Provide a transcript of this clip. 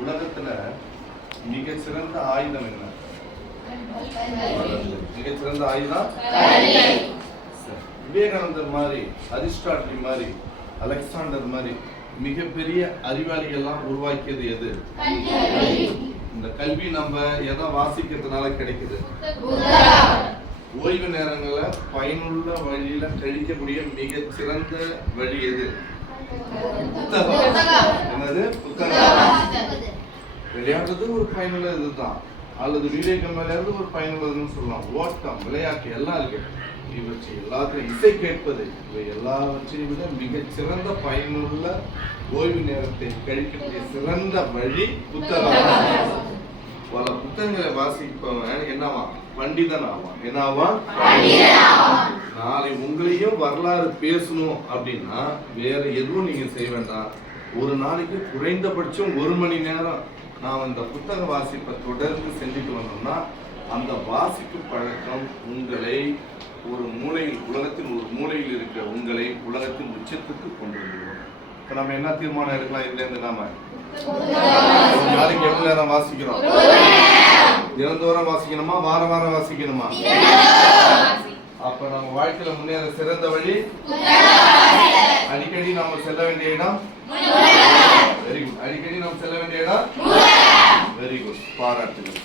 உலகத்துல மிகச்சிறந்த ஆயுதம் என்ன? மிகச்சிறந்த ஆயுதம் விவேகானந்தர் மாதிரி, அரிஸ்டாட்டில் மாதிரி, அலெக்சாண்டர் மாதிரி மிகப்பெரிய அறிவாளிகள்லாம் உருவாக்கியது எது? இந்த கல்வி நம்ம எதை வாசிக்கிறதுனால கிடைக்குது? ஓய்வு நேரங்களை பயனுள்ள வழியில கழிக்கக்கூடிய மிகச்சிறந்த வழி எது? புத்தகம். என்னது? புத்தகம். விளையாடுறது ஒரு பயனுள்ள இதுதான், அல்லது வீடியோ கேம் விளையாடுறது ஒரு பயனுள்ளதுன்னு சொல்லலாம். ஓட்டம், விளையாட்டு எல்லாம் இருக்கு. இவற்றை எல்லாத்தையும் இசை கேட்பது, இவை எல்லாவற்றையும் விட மிகச்சிறந்த பயனுள்ள ஓய்வு நேரத்தை கழிக்கக்கூடிய சிறந்த வழி புத்தகம். பல புத்தகங்களை வாசிப்பவன் என்னவா? பண்டிதன் ஆவான். என்னவா? நாளை உங்களையும் வரலாறு பேசணும் அப்படின்னா வேற எதுவும் நீங்க செய்ய வேண்டாம். ஒரு நாளைக்கு குறைந்தபட்சம் 1 மணி நேரம் நாம் இந்த புத்தக வாசிப்பை தொடர்ந்து செஞ்சுட்டு வந்தோம்னா அந்த வாசிப்பு பழக்கம் உங்களை ஒரு மூலையில், உலகத்தின் ஒரு மூலையில் இருக்கிற உங்களை உலகத்தின் உச்சத்துக்கு கொண்டு வந்துடும். இப்ப நம்ம என்ன தீர்மானம் எடுக்கலாம்? இதுல இருந்து நாம ஒரு நாளைக்கு எவ்வளவு நேரம் வாசிக்கிறோம்? தினந்தோறும் வாசிக்கணுமா? வாரம் வாரம் வாசிக்கணுமா? அப்ப நம்ம வாழ்க்கையில முன்னேற சிறந்த வழி அடிக்கடி நாம செல்ல வேண்டிய இடம். Very good. அடிக்கடி நாம் செல்ல வேண்டிய இடம். Very good. பாராட்டுகள்.